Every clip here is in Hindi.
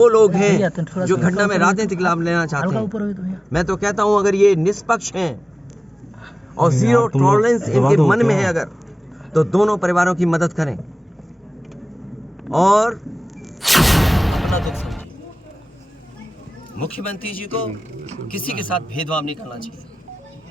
वो लोग हैं जो घटना में राजनीतिक लाभ लेना चाहते हैं। मैं तो कहता हूं अगर ये निष्पक्ष हैं और जीरो टॉलरेंस इनके मन में है अगर, तो दोनों परिवारों की मदद करें और अपना दुख समझिए। मुख्यमंत्री जी को किसी के साथ भेदभाव नहीं करना चाहिए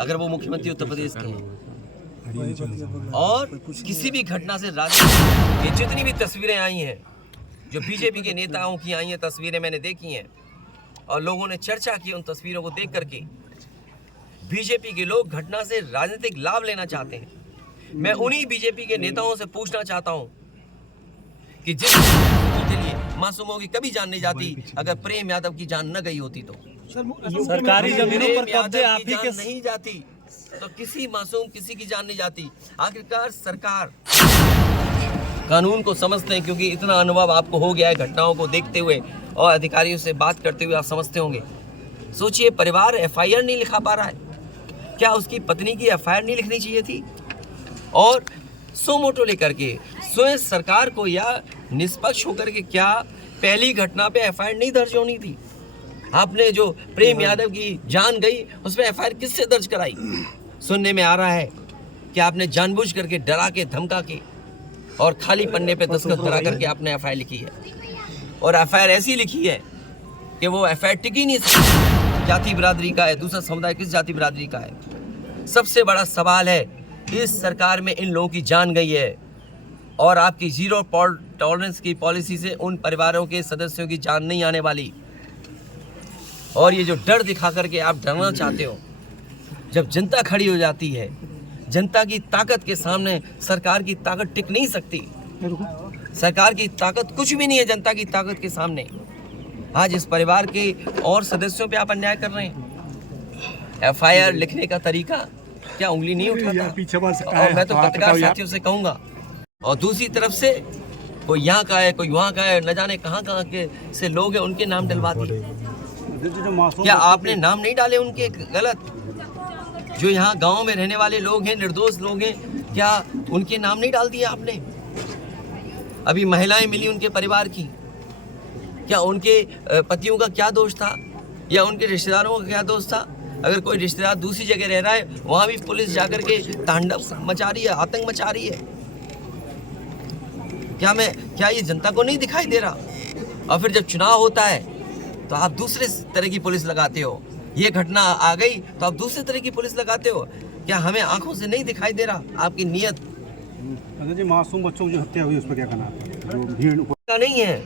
अगर वो मुख्यमंत्री उत्तर प्रदेश के हैं। और किसी भी घटना से राज्य जितनी भी तस्वीरें आई हैं जो बीजेपी के नेताओं की आई हैं, तस्वीरें मैंने देखी हैं और लोगों ने चर्चा की उन तस्वीरों को देख करके, बीजेपी के लोग घटना से राजनीतिक लाभ लेना चाहते हैं। मैं उन्हीं बीजेपी के नेताओं से पूछना चाहता हूं कि जिस के लिए मासूमों की कभी जान नहीं जाती, अगर प्रेम यादव की जान न गई होती तो सरकारी जमीनों पर कब्जे आप ही के नहीं जाती तो किसी मासूम किसी की जान नहीं जाती। आखिरकार सरकार कानून को समझते हैं, क्योंकि इतना अनुभव आपको हो गया है घटनाओं को देखते हुए और अधिकारियों से बात करते हुए, आप समझते होंगे। सोचिए, परिवार एफआईआर नहीं लिखा पा रहा है, क्या उसकी पत्नी की एफआईआर नहीं लिखनी चाहिए थी? और सो मोटो लेकर के स्वयं सरकार को या निष्पक्ष होकर के क्या पहली घटना पे एफआईआर नहीं दर्ज होनी थी? आपने जो प्रेम यादव की जान गई उस पर एफआईआर किससे दर्ज कराई? सुनने में आ रहा है कि आपने जानबूझ करके डरा के धमका के और खाली पन्ने पे दस्तखत करा करके आपने एफआईआर लिखी है। और एफआईआर ऐसी लिखी है कि वो एफआईआर टिक ही नहीं सकती। जाति बिरादरी का है, दूसरा समुदाय किस जाति बिरादरी का है? सबसे बड़ा सवाल है, इस सरकार में इन लोगों की जान गई है और आपकी जीरो टॉलरेंस की पॉलिसी से उन परिवारों के सदस्यों की जान नहीं आने वाली। और ये जो डर दिखा करके आप डरना चाहते हो, जब जनता खड़ी हो जाती है, जनता की ताकत के सामने सरकार की ताकत टिक नहीं सकती। सरकार की ताकत कुछ भी नहीं है जनता की ताकत के सामने। आज इस परिवार के और सदस्यों पे आप अन्याय कर रहे हैं। एफआईआर लिखने का तरीका क्या उंगली नहीं उठाता? और मैं तो पत्रकार साथियों से कहूंगा, और दूसरी तरफ से कोई यहाँ का है, कोई वहाँ का है, न जाने कहाँ के से लोग हैं, उनके नाम डलवा दिए। क्या आपने नाम नहीं डाले उनके गलत? जो यहाँ गांव में रहने वाले लोग हैं, निर्दोष लोग हैं, क्या उनके नाम नहीं डाल दिए आपने? अभी महिलाएं मिली उनके परिवार की, क्या उनके पतियों का क्या दोष था या उनके रिश्तेदारों का क्या दोष था? अगर कोई रिश्तेदार दूसरी जगह रह रहा है, वहां भी पुलिस जाकर के तांडव मचा रही है, आतंक मचा रही है। क्या ये जनता को नहीं दिखाई दे रहा? और फिर जब चुनाव होता है तो आप दूसरे तरह की पुलिस लगाते हो। ये घटना आ गई तो आप दूसरे तरह की पुलिस लगाते हो। क्या हमें आंखों से नहीं दिखाई दे रहा आपकी नीयत? जी, मासूम बच्चों की जो हत्या हुई उस पर क्या कहना है? नहीं है,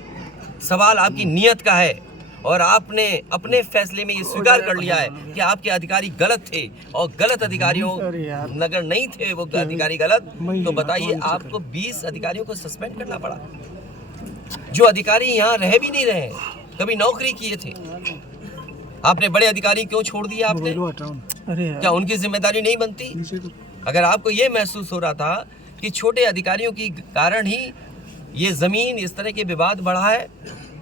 सवाल आपकी नीयत का है। और आपने अपने फैसले में ये स्वीकार कर लिया है कि आपके अधिकारी गलत थे और गलत अधिकारियों अगर नहीं थे वो अधिकारी गलत, तो बताइए आपको 20 अधिकारियों को सस्पेंड करना पड़ा। जो अधिकारी यहाँ रह भी नहीं रहे, कभी नौकरी किए थे, आपने बड़े अधिकारी क्यों छोड़ दिए आपने? क्या उनकी जिम्मेदारी नहीं बनती? अगर आपको ये महसूस हो रहा था कि छोटे अधिकारियों की कारण ही ये जमीन इस तरह के विवाद बढ़ा है,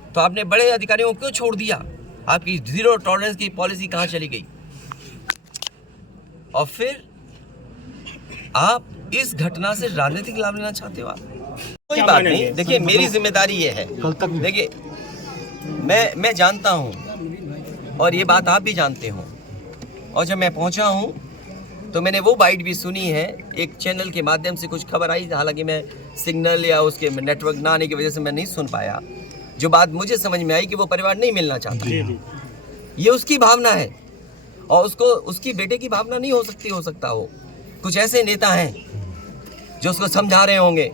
तो आपने बड़े अधिकारियों को क्यों छोड़ दिया? आपकी जीरो टॉलरेंस की पॉलिसी कहाँ चली गई? और फिर आप इस घटना से राजनीतिक लाभ लेना चाहते हो? आप कोई बात नहीं, देखिए मेरी जिम्मेदारी ये है, देखिए मैं जानता हूँ और ये बात आप भी जानते हो। और जब मैं पहुँचा हूँ तो मैंने वो बाइट भी सुनी है, एक चैनल के माध्यम से कुछ खबर आई, हालांकि मैं सिग्नल या उसके नेटवर्क ना आने की वजह से मैं नहीं सुन पाया। जो बात मुझे समझ में आई कि वो परिवार नहीं मिलना चाहता, ये उसकी भावना है और उसकी बेटे की भावना नहीं हो सकता हो। कुछ ऐसे नेता हैं जो उसको समझा रहे होंगे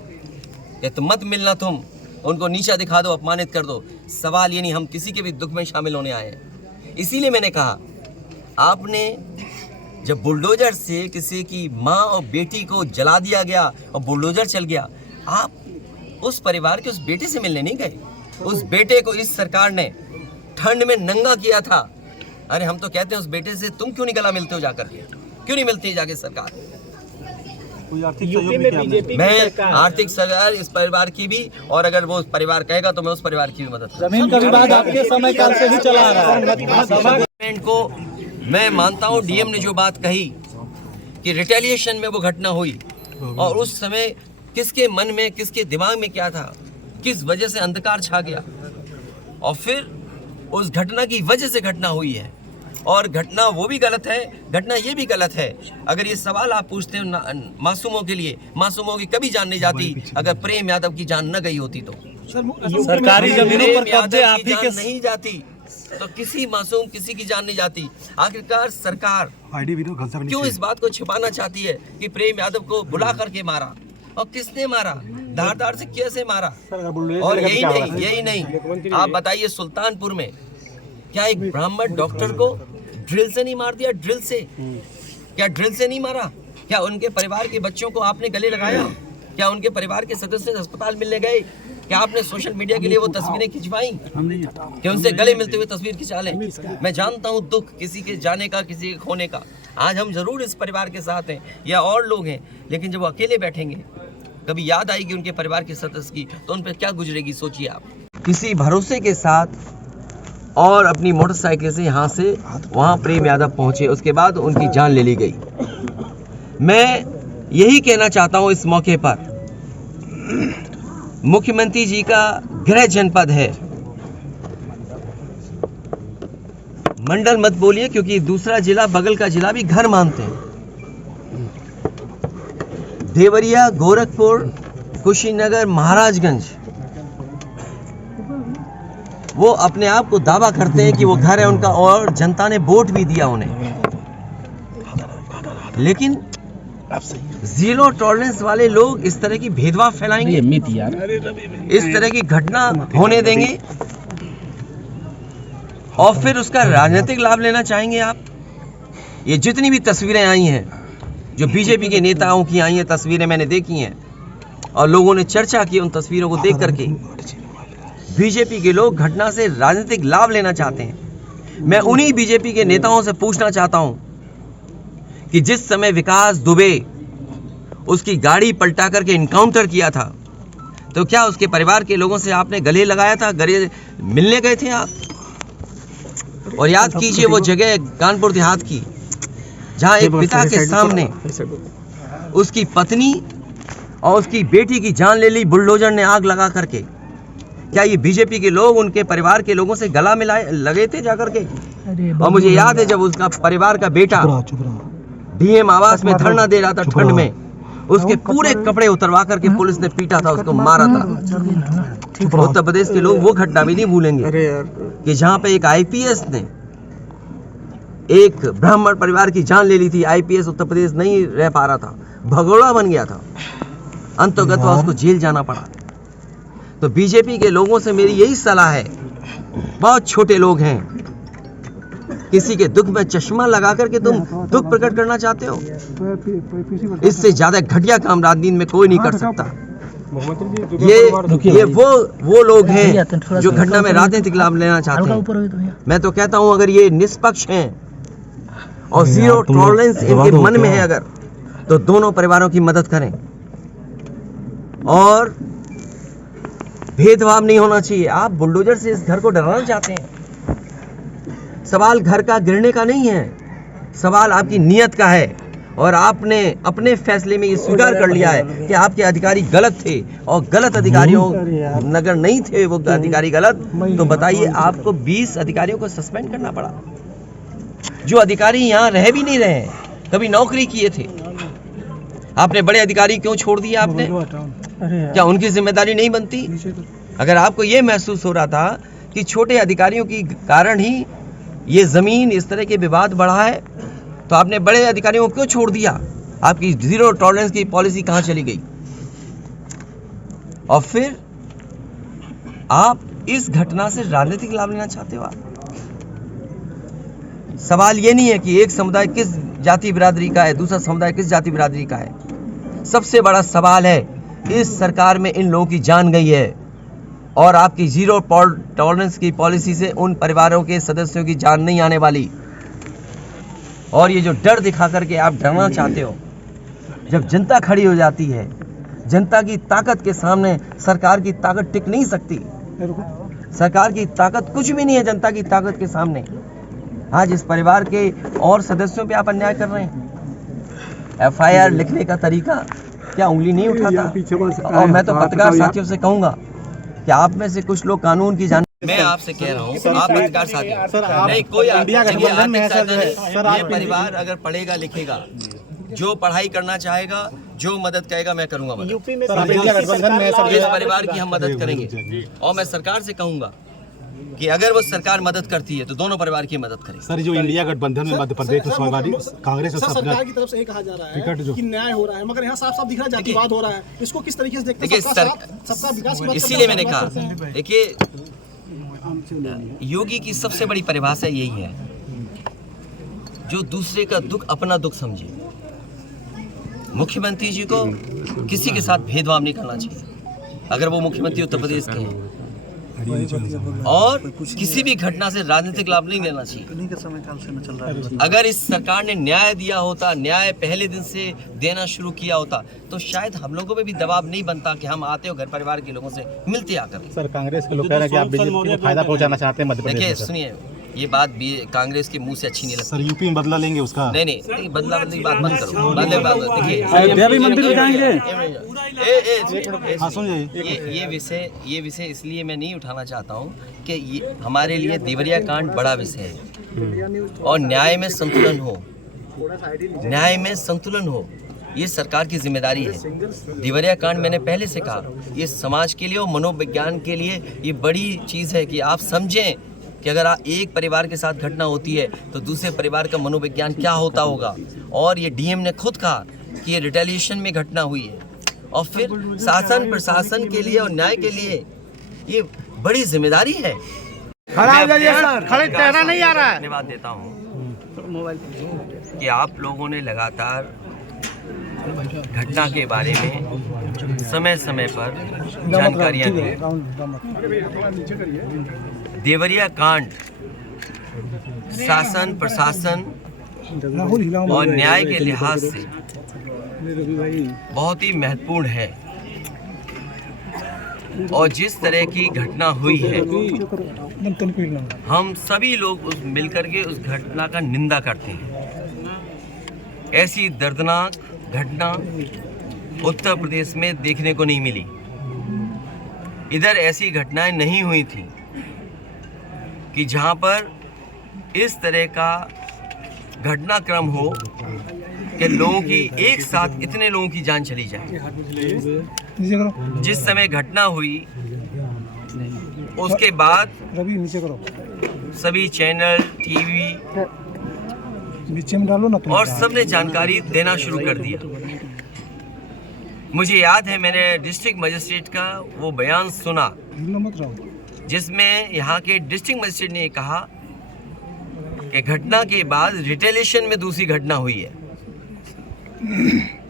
कि तुम मत मिलना, तुम उनको नीचा दिखा दो, अपमानित कर दो। सवाल ये नहीं, हम किसी के भी दुख में शामिल होने आए हैं। इसीलिए मैंने कहा, आपने जब बुलडोजर से किसी की माँ और बेटी को जला दिया गया और बुलडोजर चल गया, आप उस परिवार के उस बेटे से मिलने नहीं गए। उस बेटे को इस सरकार ने ठंड में नंगा किया था। अरे हम तो कहते हैं उस बेटे से तुम क्यों नहीं गला मिलते हो जाकर के? क्यों नहीं मिलती जाके सरकार? मैं आर्थिक सहयोग इस परिवार की भी, और अगर वो परिवार कहेगा तो मैं उस परिवार की भी मदद करूंगा। जमीन का विवाद आपके समय काल से ही चला आ रहा है। को मैं मानता हूँ डीएम ने जो बात कही कि रिटेलिएशन में वो घटना हुई, और उस समय किसके मन में, किसके दिमाग में क्या था, किस वजह से अंधकार छा गया, और फिर उस घटना की वजह से घटना हुई है, और घटना वो भी गलत है, घटना ये भी गलत है। अगर ये सवाल आप पूछते हो मासूमों के लिए, मासूमों की कभी जान नहीं जाती अगर प्रेम यादव की जान न गई होती तो। सरकारी जमीनों पर कब्जे आप ही के नहीं जाती तो किसी मासूम किसी की जान नहीं जाती। आखिरकार सरकार क्यों इस बात को छिपाना चाहती है कि प्रेम यादव को बुला करके मारा, और किसने मारा, धारदार से कैसे मारा। और यही नहीं, आप बताइए सुल्तानपुर में क्या एक ब्राह्मण डॉक्टर को ड्रिल से नहीं मार दिया? ड्रिल से, क्या ड्रिल से नहीं मारा? क्या उनके परिवार के बच्चों को आपने गले लगाया? क्या उनके परिवार के सदस्य अस्पताल मिलने गए? क्या आपने सोशल मीडिया के लिए वो तस्वीरें खिंचवाई कि उनसे गले मिलते हुए तस्वीर खिंचा लें? मैं जानता हूँ दुख किसी के जाने का, किसी के खोने का। आज हम जरूर इस परिवार के साथ हैं या और लोग हैं, लेकिन जब वो अकेले बैठेंगे, कभी याद आएगी उनके परिवार के सदस्य की, तो उन पर क्या गुजरेगी सोचिए आप। किसी भरोसे के साथ और अपनी मोटरसाइकिल से यहाँ से वहाँ प्रेम यादव पहुँचे, उसके बाद उनकी जान ले ली गई। मैं यही कहना चाहता हूँ इस मौके पर, मुख्यमंत्री जी का गृह जनपद है, मंडल मत बोलिए, क्योंकि दूसरा जिला, बगल का जिला भी घर मानते हैं। देवरिया, गोरखपुर, कुशीनगर, महाराजगंज, वो अपने आप को दावा करते हैं कि वो घर है उनका, और जनता ने वोट भी दिया उन्हें। लेकिन जीरो टॉलरेंस वाले लोग इस तरह की भेदभाव फैलाएंगे, इस तरह की घटना होने देंगे, और फिर उसका राजनीतिक लाभ लेना चाहेंगे आप। ये जितनी भी तस्वीरें आई हैं, जो बीजेपी के नेताओं की आई हैं तस्वीरें, मैंने देखी हैं, और लोगों ने चर्चा की उन तस्वीरों को देख करके। बीजेपी के लोग घटना से राजनीतिक लाभ लेना चाहते हैं। मैं उन्हीं बीजेपी के नेताओं से पूछना चाहता हूं कि जिस समय विकास दुबे उसकी गाड़ी पलटा करके इनकाउंटर किया था, तो क्या उसके परिवार के लोगों से आपने गले लगाया था, गले मिलने गए थे आप? और याद कीजिए वो जगह कानपुर देहात की, जहां एक पिता के सामने उसकी पत्नी और उसकी बेटी की जान ले ली बुलडोजर ने आग लगा करके। क्या ये बीजेपी के लोग उनके परिवार के लोगों से गला मिलाए लगे थे जाकर के? और मुझे याद है जब उसका परिवार का बेटा डीएम आवास में धरना दे रहा था ठंड में, उसके पूरे कपड़े उतरवा करके पुलिस ने पीटा था, उसको मारा था। उत्तर प्रदेश के लोग वो घटना भी नहीं भूलेंगे कि जहां पे एक आईपीएस ने एक ब्राह्मण परिवार की जान ले ली थी। आईपीएस उत्तर प्रदेश नहीं रह पा रहा था, भगोड़ा बन गया था, अंतर्गत उसको जेल जाना पड़ा। तो बीजेपी के लोगों से मेरी यही सलाह है, बहुत छोटे लोग हैं, किसी के दुख में चश्मा लगा करके तुम दुख प्रकट करना चाहते हो? इससे ज्यादा घटिया काम राजनीति में कोई नहीं कर सकता। ये वो लोग हैं जो घटना में राजनीतिक लाभ लेना चाहते हैं। मैं तो कहता हूं अगर ये निष्पक्ष हैं और जीरो टॉलरेंस इनके मन में है अगर, तो दोनों परिवारों की मदद करें, और भेदभाव नहीं होना चाहिए। आप बुलडोजर से इस घर को डराना चाहते हैं। सवाल घर का गिरने का नहीं है, सवाल आपकी नीयत का है, और आपने अपने फैसले में ये स्वीकार कर लिया है कि आपके अधिकारी गलत थे, और गलत अधिकारियों नगर नहीं थे वो अधिकारी गलत, तो बताइए आपको 20 अधिकारियों को सस्पेंड करना पड़ा, जो अधिकारी यहाँ रह भी नहीं रहे, कभी नौकरी किए थे। आपने बड़े अधिकारी क्यों छोड़ दिए आपने? क्या उनकी जिम्मेदारी नहीं बनती? अगर आपको ये महसूस हो रहा था कि छोटे अधिकारियों के कारण ही ये जमीन इस तरह के विवाद बढ़ा है, तो आपने बड़े अधिकारियों को क्यों छोड़ दिया? आपकी जीरो टॉलरेंस की पॉलिसी कहां चली गई? और फिर आप इस घटना से राजनीतिक लाभ लेना चाहते हो। आप सवाल ये नहीं है कि एक समुदाय किस जाति बिरादरी का है, दूसरा समुदाय किस जाति बिरादरी का है। सबसे बड़ा सवाल है इस सरकार में इन लोगों की जान गई है, और आपकी जीरो टॉलरेंस की पॉलिसी से उन परिवारों के सदस्यों की जान नहीं आने वाली। और ये जो डर दिखा करके आप डरना चाहते हो, जब जनता खड़ी हो जाती है, जनता की ताकत के सामने सरकार की ताकत टिक नहीं सकती। सरकार की ताकत कुछ भी नहीं है जनता की ताकत के सामने। आज इस परिवार के और सदस्यों पे आप अन्याय कर रहे हैं। एफआईआर लिखने का तरीका क्या उंगली नहीं उठाता? और मैं तो पत्रकार साथियों से कहूंगा कि आप में से कुछ लोग कानून की जान मैं आपसे कह रहा हूँ, आप पत्रकार साथी हैं। सर, आप नहीं, कोई इंडिया देखिए, गठबंधन में है, आर्थिक सर, सहायता सर, नहीं। ये आप परिवार अगर पढ़ेगा लिखेगा, जो पढ़ाई करना चाहेगा, जो मदद करेगा, मैं करूंगा मदद। यूपी में सर, आप इंडिया गठबंधन में है, सर, इस परिवार की हम मदद करेंगे और मैं सरकार से कहूंगा कि अगर वो सरकार मदद करती है तो दोनों परिवार की मदद करें। सर जो इंडिया गठबंधन में मध्य प्रदेश में समाजवादी कांग्रेस और सर, सबका सरकार की तरफ से ये कहा जा रहा टिकट है जो- कि न्याय हो रहा है, मगर यहाँ साफ साफ दिख रहा है जातिवाद हो रहा है। इसको किस तरीके से देखते हैं? देखिए, सबका साथ, सबका विकास की बात करते इसीलिए हैं, मैंने बात कहा, करते हैं। देखिए, योगी की सबसे बड़ी परिभाषा यही है, जो दूसरे का दुख अपना दुख समझे। मुख्यमंत्री जी को किसी के साथ भेदभाव नहीं करना चाहिए अगर वो मुख्यमंत्री उत्तर प्रदेश के हैं, और किसी भी घटना से राजनीतिक लाभ नहीं लेना चाहिए। अगर इस सरकार ने न्याय दिया होता, न्याय पहले दिन से देना शुरू किया होता, तो शायद हम लोगों पे भी दबाव नहीं बनता कि हम आते हो घर परिवार के लोगों से मिलते आकर। सर, कांग्रेस के लोग कह रहे हैं कि आप बीजेपी को फायदा पहुंचाना चाहते हैं मध्य प्रदेश देखिए, में, सर। सुनिए, ये बात भी कांग्रेस के मुंह से अच्छी नहीं लगती। सर यूपी में बदला लेंगे उसका। नहीं, बदला बदली बात मत करो, बदले बात देखिए, अयोध्या भी मंदिर में जाएंगे। हाँ, सुन जाइए। ये विषय इसलिए मैं नहीं उठाना चाहता हूँ कि ये हमारे लिए देवरिया कांड बड़ा विषय है और न्याय में संतुलन हो, न्याय में संतुलन हो, ये सरकार की जिम्मेदारी है। देवरिया कांड मैंने पहले से कहा, ये समाज के लिए और मनोविज्ञान के लिए ये बड़ी चीज़ है कि आप समझें कि अगर एक परिवार के साथ घटना होती है तो दूसरे परिवार का मनोविज्ञान क्या होता होगा। और ये डीएम ने खुद कहा कि ये रिटेलिएशन में घटना हुई है और फिर शासन प्रशासन के लिए और न्याय के लिए ये बड़ी जिम्मेदारी है। खड़े टहरा नहीं आ रहा है। धन्यवाद देता हूँ कि आप लोगों ने लगातार घटना के बारे में समय समय पर जानकारियाँ दी। देवरिया कांड शासन प्रशासन और न्याय के लिहाज से बहुत ही महत्वपूर्ण है और जिस तरह की घटना हुई है, हम सभी लोग मिलकर के उस घटना का निंदा करते हैं। ऐसी दर्दनाक घटना उत्तर प्रदेश में देखने को नहीं मिली। इधर ऐसी घटनाएं नहीं हुई थी कि जहां पर इस तरह का घटनाक्रम हो कि लोगों की एक साथ इतने लोगों की जान चली जाए। जिस समय घटना हुई उसके बाद सभी चैनल टीवी और सबने जानकारी देना शुरू कर दिया। मुझे याद है, मैंने डिस्ट्रिक्ट मजिस्ट्रेट का वो बयान सुना जिसमें यहाँ के डिस्ट्रिक्ट मजिस्ट्रेट ने कहा कि घटना के बाद रिटेलिएशन में दूसरी घटना हुई है।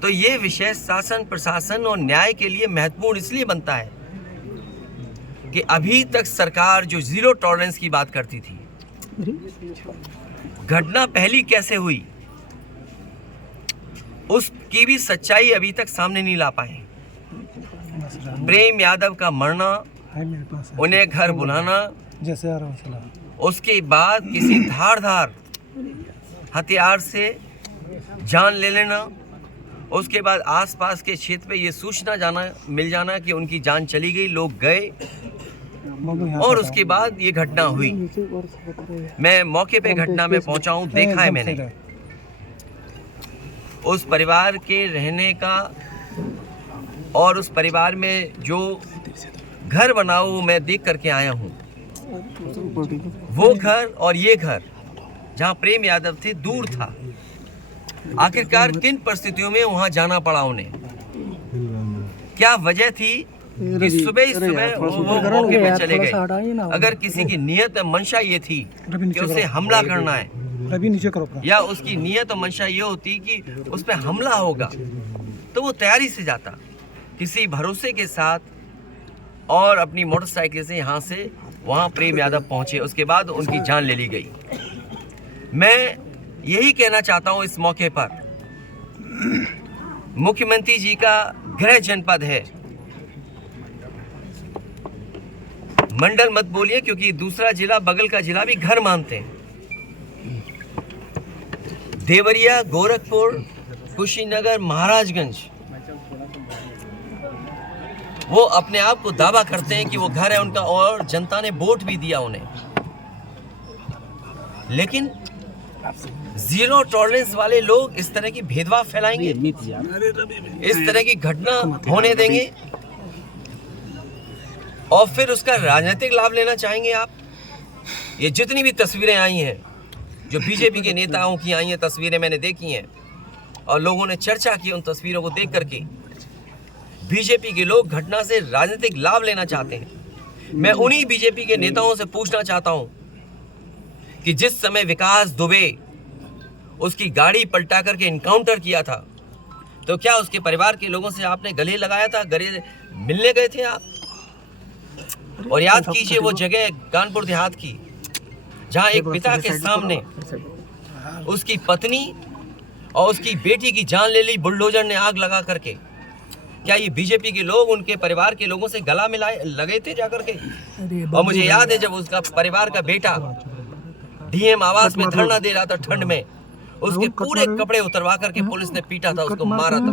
तो ये विषय शासन प्रशासन और न्याय के लिए महत्वपूर्ण इसलिए बनता है कि अभी तक सरकार जो जीरो टॉलरेंस की बात करती थी, घटना पहली कैसे हुई उसकी भी सच्चाई अभी तक सामने नहीं ला पाए। प्रेम यादव का मरना, उन्हें घर बुलाना, उसके बाद किसी धारदार हथियार से जान ले लेना, उसके बाद आसपास के क्षेत्र पे ये सूचना मिल जाना कि उनकी जान चली गई, लोग गए और उसके बाद ये घटना हुई। मैं मौके पे घटना में पहुंचा हूं, देखा है मैंने उस परिवार के रहने का और उस परिवार में जो घर बना वो मैं देख करके आया हूं। वो घर और ये घर जहां प्रेम यादव थे दूर था। आखिरकार किन परिस्थितियों में वहां जाना पड़ा उन्हें, क्या वजह थी कि सुबह ही सुबह वो मौके पे चले गए। अगर किसी की नियत मंशा ये थी कि उसे हमला करना है या उसकी नियत और मंशा ये होती कि उस पर हमला होगा तो वो तैयारी से जाता, किसी भरोसे के साथ, और अपनी मोटरसाइकिल से यहाँ से वहाँ प्रेम यादव पहुँचे। उसके बाद उनकी जान ले ली गई। मैं यही कहना चाहता हूँ इस मौके पर, मुख्यमंत्री जी का गृह जनपद है, मंडल मत बोलिए क्योंकि दूसरा जिला बगल का जिला भी घर मानते हैं। देवरिया, गोरखपुर, कुशीनगर, महाराजगंज वो अपने आप को दावा करते हैं कि वो घर है उनका और जनता ने वोट भी दिया उन्हें, लेकिन जीरो टॉलरेंस वाले लोग इस तरह की भेदभाव फैलाएंगे, इस तरह की घटना होने देंगे और फिर उसका राजनीतिक लाभ लेना चाहेंगे आप। ये जितनी भी तस्वीरें आई हैं जो बीजेपी के नेताओं की आई हैं, तस्वीरें मैंने देखी हैं और लोगों ने चर्चा की उन तस्वीरों को देख करके, बीजेपी के लोग घटना से राजनीतिक लाभ लेना चाहते हैं। मैं उन्हीं बीजेपी के नेताओं से पूछना चाहता हूं कि जिस समय विकास दुबे उसकी गाड़ी पलटा करके इनकाउंटर किया था, तो क्या उसके परिवार के लोगों से आपने गले लगाया था, गले मिलने गए थे आप? और याद कीजिए वो जगह कानपुर देहात की जहां एक पिता के सामने उसकी पत्नी और उसकी बेटी की जान ले ली बुलडोजर ने आग लगा करके। क्या ये बीजेपी के लोग उनके परिवार के लोगों से गला मिलाए लगे थे जाकर के? और मुझे याद है जब उसका परिवार का बेटा डीएम आवास में धरना दे रहा था ठंड में, उसके पूरे कपड़े उतरवा करके पुलिस ने पीटा था, उसको मारा था।